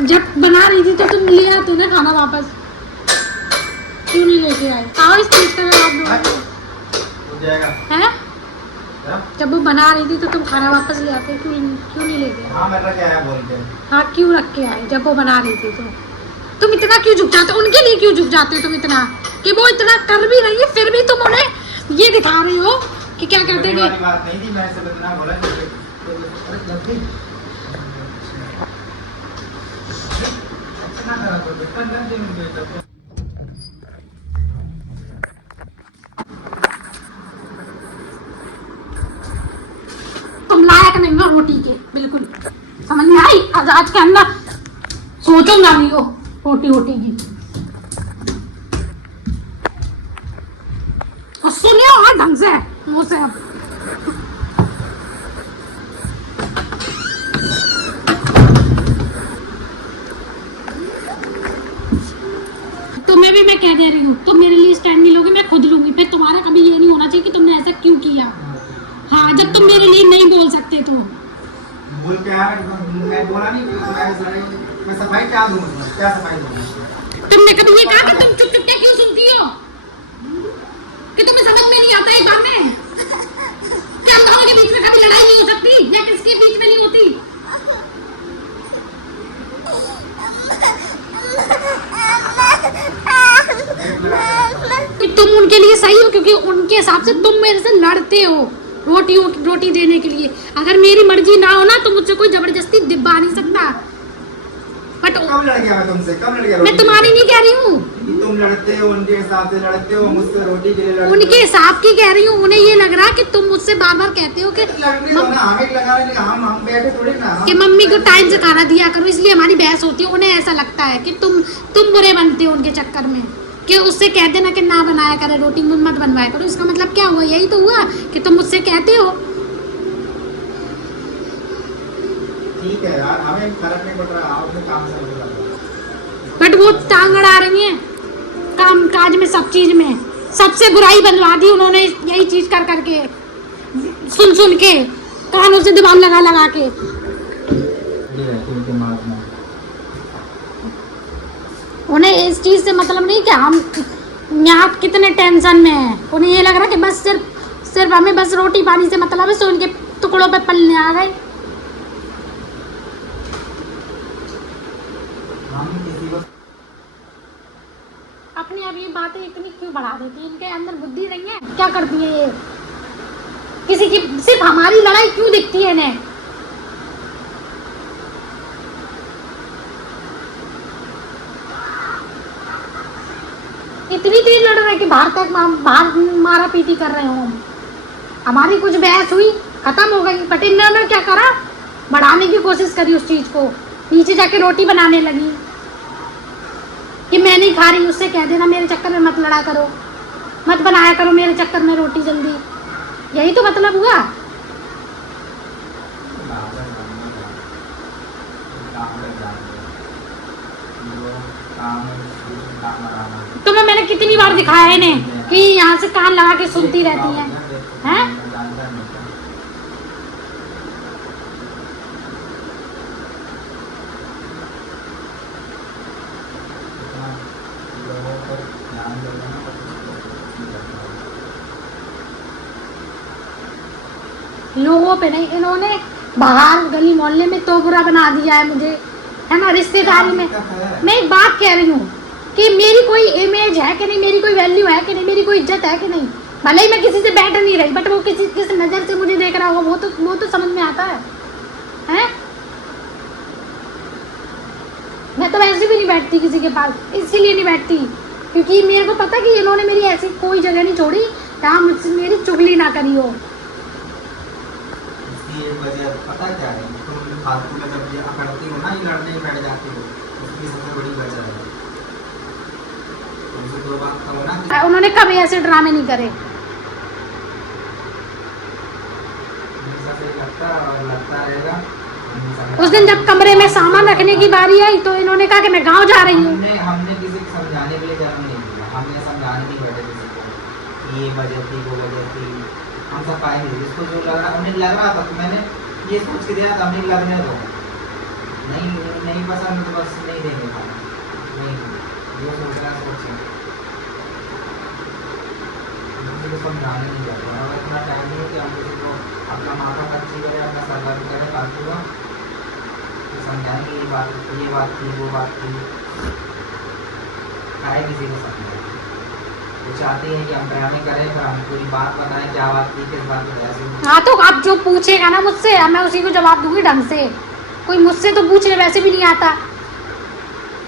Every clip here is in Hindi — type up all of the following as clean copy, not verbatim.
जब बना रही थी तो तुम ले आते ना खाना वापस, क्यों नहीं लेके आए? आओ इस चीज का जवाब दो है। जब वो बना रही थी तो तुम खाना वापस ले आते, क्यों नहीं लेके आए? हाँ मैं रख के आया बोल के। हाँ क्यों रख के आए? जब वो बना रही थी तो तुम इतना क्यों झुक जाते? उनके लिए क्यों झुक जाते तुम इतना, कि वो इतना कर भी रही है फिर भी तुम उन्हें ये दिखा रही हो कि क्या कहते हैं कि बात नहीं थी, मैं सब इतना बोला तुम लायक नहीं हो रोटी के, बिल्कुल समझ में आई? आज के अंदर सोचूंगा नहीं हो रोटी की। और सुनियो और ढंग से मुंह से। अब तुम्हें भी मैं कह दे रही हूँ, तुम मेरे लिए स्टैंड नहीं लोगे, मैं खुद लूंगी। फिर तुम्हारा कभी ये नहीं होना चाहिए कि तुमने ऐसा क्यों किया। हाँ जब तुम मेरे लिए नहीं बोल सकते तो बोल के आया, मैं बोला नहीं मैं सफाई क्या दूं, क्या सफाई दूं? तुमने कभी ये कहा कि तुम चुप चुप के क्यों सुनती हो, कि तुम्हें समझ में नहीं आता एक बार में? क्या हम दोनों के बीच में कभी लड़ाई नहीं हो सकती, या किसके बीच में नहीं होती? कि तुम उनके लिए सही हो क्योंकि उनके हिसाब से तुम मेरे से लड़ते हो रोटी देने के लिए। अगर मेरी मर्जी ना हो ना तो मुझसे कोई जबरदस्ती दिबा नहीं सकता। बट कब लड़ गया मैं तुमसे? कब लड़ गया? मैं तुम्हारी नहीं कह रही हूँ, तुम लड़ते हो उनके हिसाब से, लड़ते हो मुझसे रोटी के लिए लड़ते हो। उनके हिसाब की कह रही हूँ। उन्हें ये लग रहा है कि तुम मुझसे बार बार कहते हो कि हम बैठे थोड़ी ना कि मम्मी को टाइम से खाना दिया करो, इसलिए हमारी बहस होती है। उन्हें ऐसा लगता है कि तुम बुरे बनते हो उनके चक्कर में, कि उससे कह देना कि ना बनाया करे रोटी, मत बनवाया करो। इसका मतलब क्या हुआ? यही तो हुआ कि तुम मुझसे कहते हो। ठीक है यार, हमें फर्क नहीं पड़ रहा, आप अपने काम से मतलब। बट वो टांग अड़ा रही है काम काज में, सब चीज में। सबसे बुराई बनवा दी उन्होंने यही चीज कर करके, सुन के, कानों से दबाव लगा के। उन्हें इस चीज से मतलब नहीं कि हम यहाँ कितने टेंशन में हैं। उन्हें ये लग रहा है कि बस सिर्फ हमें बस रोटी पानी से मतलब है, सो उनके टुकड़ों पे पलने आ गए। अपनी अब ये बातें इतनी क्यों बढ़ा देती है? इनके अंदर बुद्धि नहीं है? क्या करती है ये? किसी की सिर्फ हमारी लड़ाई क्यों दिखती है इन्हें? इतनी तेज लड़ रहे हैं कि बाहर मारा पीटी कर रहे हो हम। हमारी कुछ बहस हुई, खत्म हो गई, बट इन्होंने क्या करा? बढ़ाने की कोशिश करी उस चीज को। नीचे जाके रोटी बनाने लगी कि मैं नहीं खा रही, उससे कह देना मेरे चक्कर में मत लड़ा करो, मत बनाया करो मेरे चक्कर में रोटी जल्दी। यही तो मतलब हुआ। तुम्हें मैंने कितनी बार दिखाया है इन्हें कि यहाँ से कान लगा के सुनती रहती हैं, हैं? लोगों पे नहीं, इन्होंने बाहर गली मोहल्ले में तो बुरा बना दिया है मुझे, है ना, रिश्तेदारी में। मैं एक बात कह रही हूँ कि मेरी कोई इमेज है कि नहीं, मेरी कोई वैल्यू है कि नहीं, मेरी कोई इज्जत है कि नहीं। भले ही मैं किसी से बैठ नहीं रही, बट वो किस नजर से मुझे देख रहा होगा वो तो समझ में आता है, हैं? मैं तो वैसे भी नहीं बैठती किसी के पास, इसीलिए नहीं बैठती क्योंकि मेरे को पता कि इन्होंने मेरी ऐसी कोई जगह नहीं छोड़ी जहाँ मुझसे मेरी चुगली ना करी हो। पता क्या है, तुम फालतू में जब ये अकड़ती हो ना, ये लड़ने में बैठ जाती हो, उसकी सबसे बड़ी वजह है। तुमसे दो बात कहो ना। उन्होंने कभी ऐसे ड्रामे नहीं करे। लगता रहेगा। उस दिन जब कमरे में सामान रखने की बारी आई तो इन्होंने कहा कि मैं गांव जा रही हूँ। हमने किसी को समझाने के लिए जन्म नहीं दिया, हमने समझाने नहीं बैठे किसी को, ये वजह थी वो वजह थी, हम सब पाएंगे। जिसको जो लग रहा, हमें लग रहा था तो मैंने ये सोच के दिया था, हमें लगने दो, नहीं नहीं पसंद तो बस नहीं देंगे खाना, नहीं जो सोचना सोचे, किसी को समझाने नहीं जाते हैं। और इतना टाइम नहीं है कि हम किसी को अपना माथा पच्ची करे, अपना सर दर्द करे फालतू का, तो समझाएंगे ये बात थी वो बात थी, खाए किसी को समझाए। वो चाहते हैं कि हम ड्रामे करें पर हम पूरी बात बताएं, क्या बात थी किस बात पर ऐसे। हाँ तो अब जो पूछेगा ना मुझसे, अब मैं उसी को जवाब दूंगी ढंग से। कोई मुझसे तो पूछने वैसे भी नहीं आता,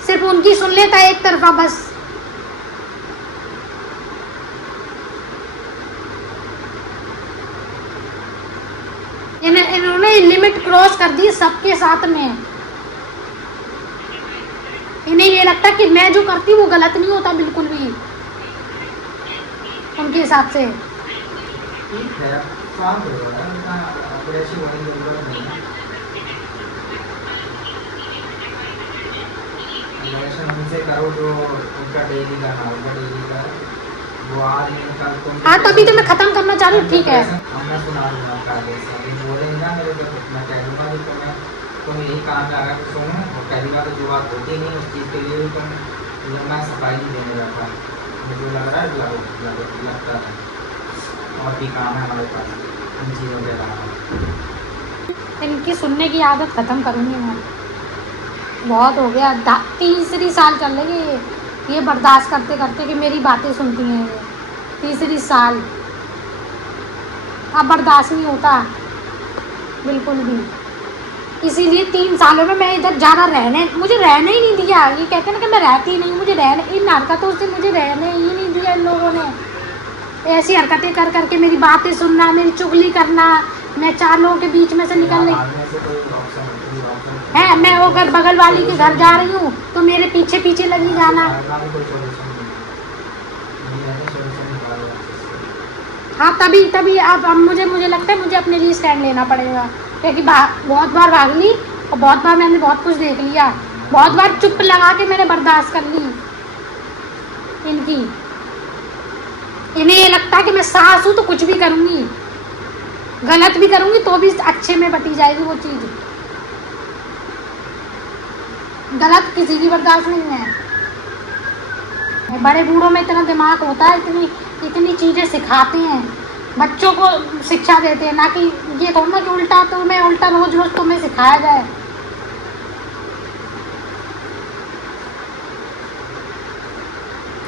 सिर्फ उनकी सुन लेता है एक तरफा बस। इन्होंने लिमिट क्रॉस कर दी सबके साथ में। इन्हें ये लगता कि मैं जो करती हूँ वो गलत नहीं होता बिल्कुल भी, उनके हिसाब से। ठीक है, शांत हो जाओ यार, इतना अग्रेसिव होने की जरूरत नहीं है। रिलेशन उनसे करो जो उनका डेली करना, उनका डेली का वो आज नहीं कल तुम। हाँ तभी तो मैं खत्म करना चाह रही हूँ, ठीक है। अब मैं सुना दूंगा आपका आगे से, अभी बोलेंगे ना मेरे को मैं कह दूंगा कि तुम यही काम लगा के सुनो। और पहली बात तो जो बात होती नहीं उस चीज़ के लिए तुम मैं सफाई नहीं देने जाता, मुझे लग रहा है लगता है और भी काम है हमारे पास इन चीज़ों के अलावा। इनकी सुनने की आदत ख़त्म करूँगी मैं, बहुत हो गया। तीसरी साल चल रही है ये बर्दाश्त करते करते कि मेरी बातें सुनती हैं ये, तीसरी साल। अब बर्दाश्त नहीं होता बिल्कुल भी, इसीलिए 3 सालों में मैं इधर ज़्यादा मुझे रहने ही नहीं दिया। ये कहते हैं ना कि मैं रहती नहीं, मुझे इन हरकतों से मुझे रहने ही नहीं दिया इन लोगों ने। ऐसी हरकतें कर करके मेरी बातें सुनना, मेरी चुगली करना, मैं 4 लोगों के बीच में से निकलने है। मैं वो अगर बगल वाली के घर जा रही हूँ तो मेरे पीछे पीछे लगी जाना। हाँ तभी अब मुझे लगता है मुझे अपने लिए स्टैंड लेना पड़ेगा, क्योंकि बहुत बार भाग ली और बहुत बार मैंने बहुत कुछ देख लिया, बहुत बार चुप लगा के मैंने बर्दाश्त कर ली इनकी। इन्हें ये लगता है कि मैं सास हूँ तो कुछ भी करूँगी, गलत भी करूँगी तो भी अच्छे में बटी जाएगी वो चीज़। गलत किसी की बर्दाश्त नहीं है। बड़े बूढ़ों में इतना दिमाग होता है, इतनी चीज़ें सिखाते हैं, बच्चों को शिक्षा देते हैं, ना कि ये थोड़ा ना कि उल्टा रोज रोज तुम्हें सिखाया जाए।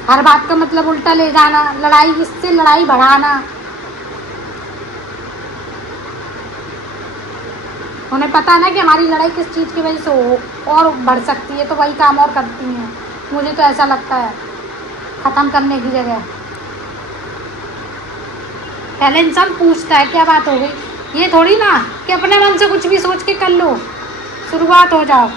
हर बात का मतलब उल्टा ले जाना, इससे लड़ाई बढ़ाना। उन्हें पता ना कि हमारी लड़ाई किस चीज़ की वजह से हो और बढ़ सकती है, तो वही काम और करती हैं। मुझे तो ऐसा लगता है ख़त्म करने की जगह पहले इंसान पूछता है क्या बात हो गई। ये थोड़ी ना कि अपने मन से कुछ भी सोच के कर लो, शुरुआत हो जाओ।